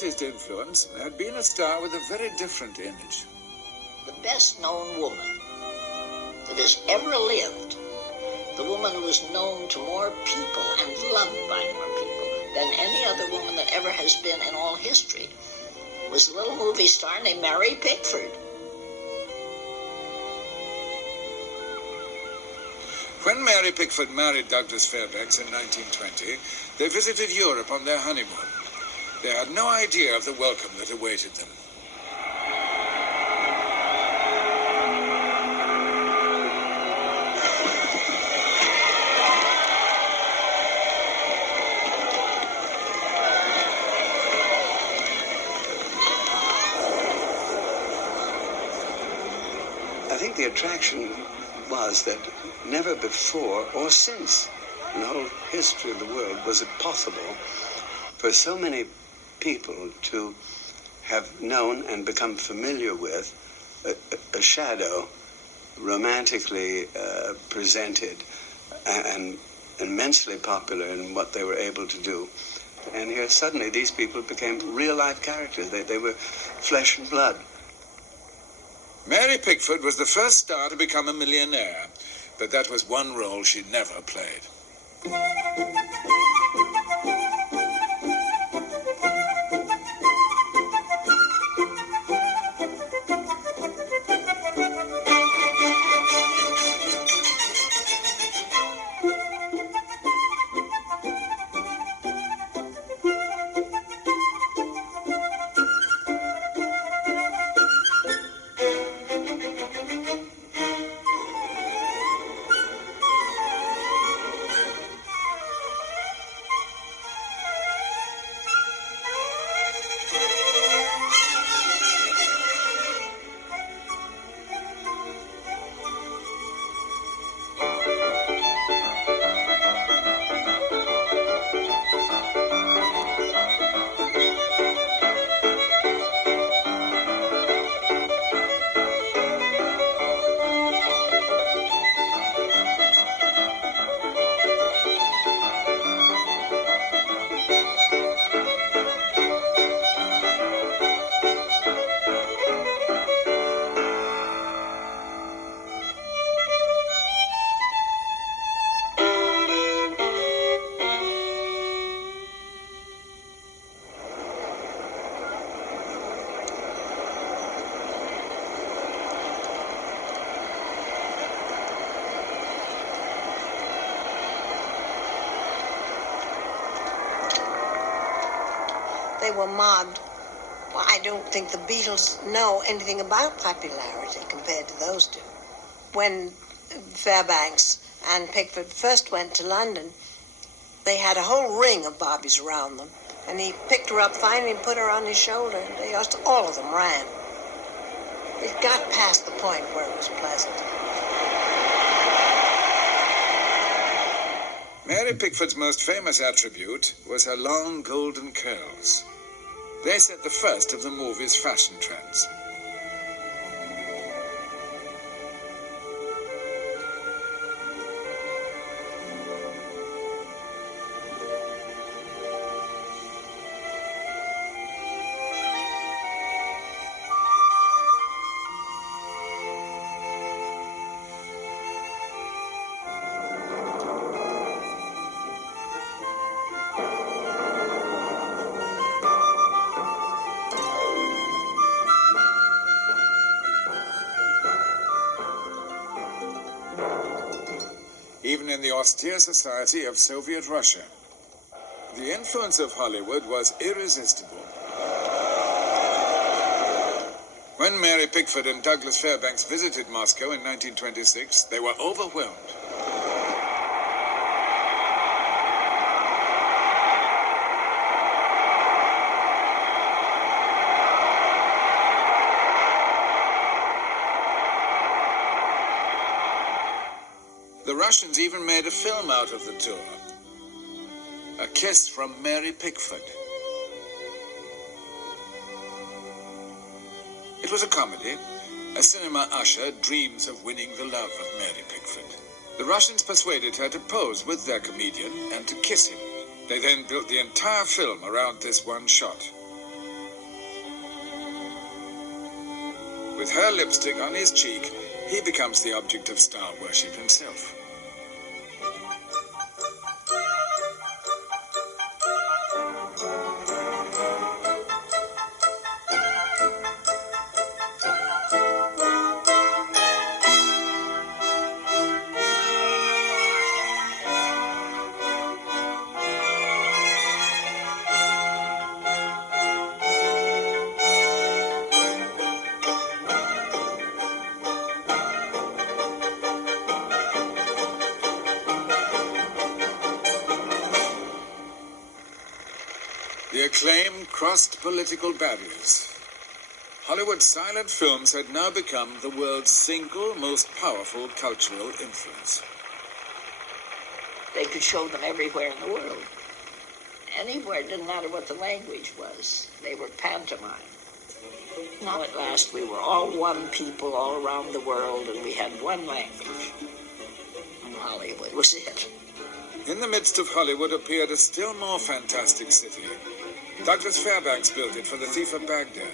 His influence had been a star with a very different image. The best known woman that has ever lived, the woman who is known to more people and loved by more people than any other woman that ever has been in all history, was a little movie star named Mary Pickford. When Mary Pickford married Douglas Fairbanks in 1920, they visited Europe on their honeymoon. They had no idea of the welcome that awaited them. I think the attraction was that never before or since in the whole history of the world was it possible for so many people to have known and become familiar with a shadow romantically presented and immensely popular in what they were able to do. And here suddenly these people became real-life characters. They were flesh and blood. Mary Pickford was the first star to become a millionaire, but that was one role she never played. They were mobbed. Well, I don't think the Beatles know anything about popularity compared to those two. When Fairbanks and Pickford first went to London, they had a whole ring of bobbies around them, and he picked her up finally and put her on his shoulder, and all of them ran. It got past the point where it was pleasant. Mary Pickford's most famous attribute was her long golden curls. They set the first of the movie's fashion trends. Even in the austere society of Soviet Russia, the influence of Hollywood was irresistible. When Mary Pickford and Douglas Fairbanks visited Moscow in 1926, they were overwhelmed. The Russians even made a film out of the tour. A Kiss from Mary Pickford. It was a comedy. A cinema usher dreams of winning the love of Mary Pickford. The Russians persuaded her to pose with their comedian and to kiss him. They then built the entire film around this one shot. With her lipstick on his cheek, he becomes the object of star worship himself. The acclaim crossed political barriers. Hollywood's silent films had now become the world's single most powerful cultural influence. They could show them everywhere in the world. Anywhere, it didn't matter what the language was. They were pantomime. Now at last we were all one people all around the world, and we had one language. And Hollywood was it. In the midst of Hollywood appeared a still more fantastic city. Douglas Fairbanks built it for The Thief of Baghdad.